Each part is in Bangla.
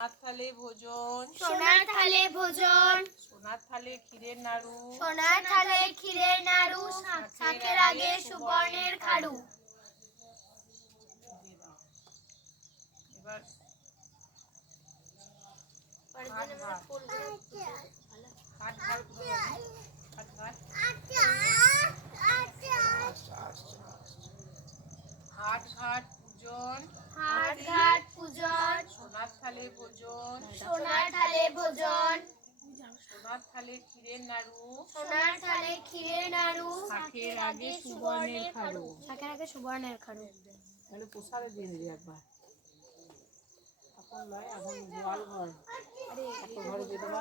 সোনার থালে ভোজন। সোনার থালে ভোজন। সোনার থালে ক্ষীরের নাড়ু। সোনার থালে ক্ষীরের নাড়ু শাকের আগে সুবর্ণের খাড়ু। এবার ভোজন। সোনার থালে ভোজন। সোনার থালে ক্ষীরের নাড়ু। সোনার থালে ক্ষীরের নাড়ু। শাকের আগে সুবর্ণের খাড়ু। শাকের আগে সুবর্ণের খাড়ু। তাহলে দিয়ে দিবি একবার। এখন নয় এখন গোয়াল ঘর। ঘরে দিয়ে দেবা।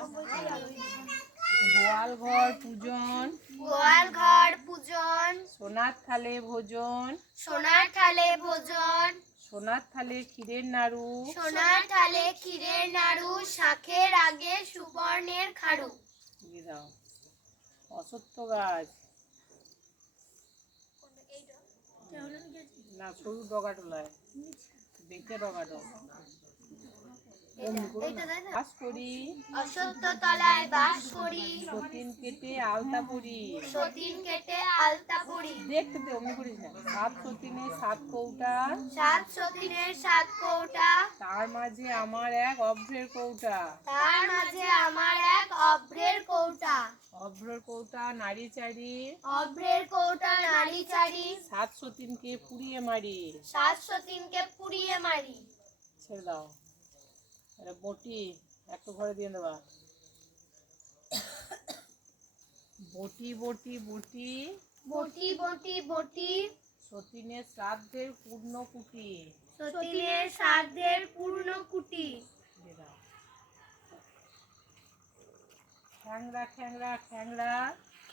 গোয়াল ঘর পূজন। গোয়াল ঘর পূজন। সোনার থালে ভোজন। সোনার থালে ভোজন। সোনার থালে ক্ষীরের নাড়ু। সোনার থালে ক্ষীরের নাড়ু শাকের আগে সুবর্ণের খাড়ু। দিয়ে দাও। অসত্য গাছ। না সরু ডগা টোলায় বেঁকে ডগা ডগা বাস করি। অসত্য তলায় বাস করি। সতীন কেটে আলতা পরি। সতীন কেটে আলতা দেখতে দে অমনি করিস না। সাত সতীনে সাত কৌটা। সাত সতীনের সাত কৌটা। তার মাঝে আমার এক অভ্রের কৌটা। তার মাঝে আমার এক অভ্রের কৌটা। অভ্রের কৌটা নারী চারি। অভ্রের কৌটা নারী চারি। সাত সতীনকে পুড়িয়ে মারি। সাত সতীনকে পুড়িয়ে মারি। ছেড়ে দাও। এটা বটি একটা ঘরে দিয়ে দেবা। বটি বটি বটি। বটি বটি বটি। সতীনের শ্রাদ্ধের পূর্ণ কুটি। সতীনের শ্রাদ্ধের পূর্ণ কুটি। খ্যাংরা খ্যাংরা খ্যাংরা।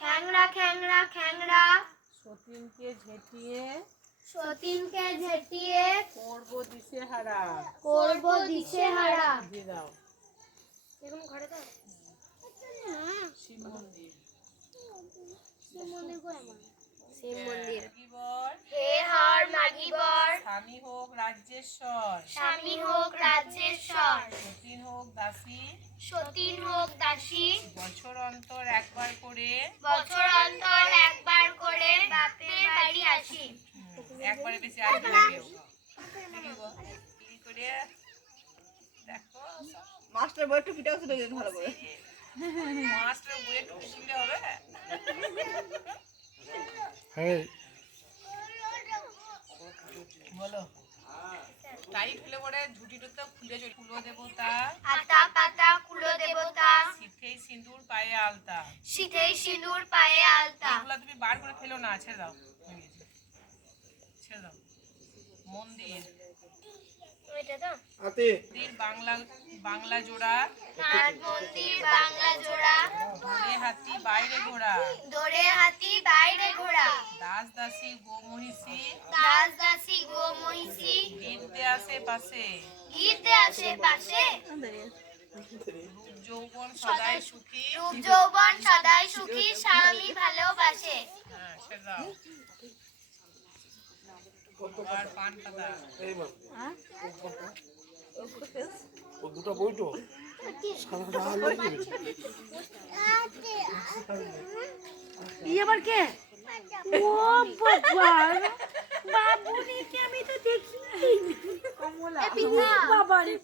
খ্যাংরা খ্যাংরা খ্যাংরা। সতীনকে ঝেঁটিয়ে সতীনকে ঝেঁটিয়ে করব দিশে হারা করব দিশেহারা। দিয়ে দাও এখন ঘরে দাও শিব মন্দির। শিব মন্দির। হে হর মাগিবর। স্বামী হোক রাজ্যেশ্বর। স্বামী হোক রাজ্যেশ্বর। সতীন হোক দাসী। সতীন হোক দাসী। বছর অন্তর একবার করে। বছর অন্তর একবার করে বাপের বাড়ি আসি। একবারে বেশি আসবে না কেউ করে দেখো মাস্টার বই টুপিটাও তুলে দিতে ভালো করে। কিনলে হবে। বলো। টাইট হলে পরে ঝুটিটা তো খুলে চলে। কুলো দেবতা। আতা পাতা কুলো দেবতা। শীতেই সিঁদুর পায়ে আলতা। শীতেই সিঁদুর পায়ে আলতা। এগুলো তুমি বার করে ফেলো না ছেড়ে দাও। ছেড়ে দাও। মন্দির। ওইটা তো। মন্দির বাংলা বাংলা জোড়া। নাট মন্দির বাংলা জোড়া। ধরে হাতি বাইরে ঘোড়া। দোরে হাতি বাইরে ঘোড়া। দাস দাসী গো মহিষী দাস দাসী গো মহিষী বিদ্যে আসে পাশে গীতে আসে পাশে রূপ যৌবন সদাই সুখী। রূপ যৌবন সদাই সুখী স্বামী ভালোবাসে। হ্যাঁ আর পান পাতা। দুটো বইটো আবার কে? ও ভগবান বাবুনিকে আমি তো দেখি বাবারে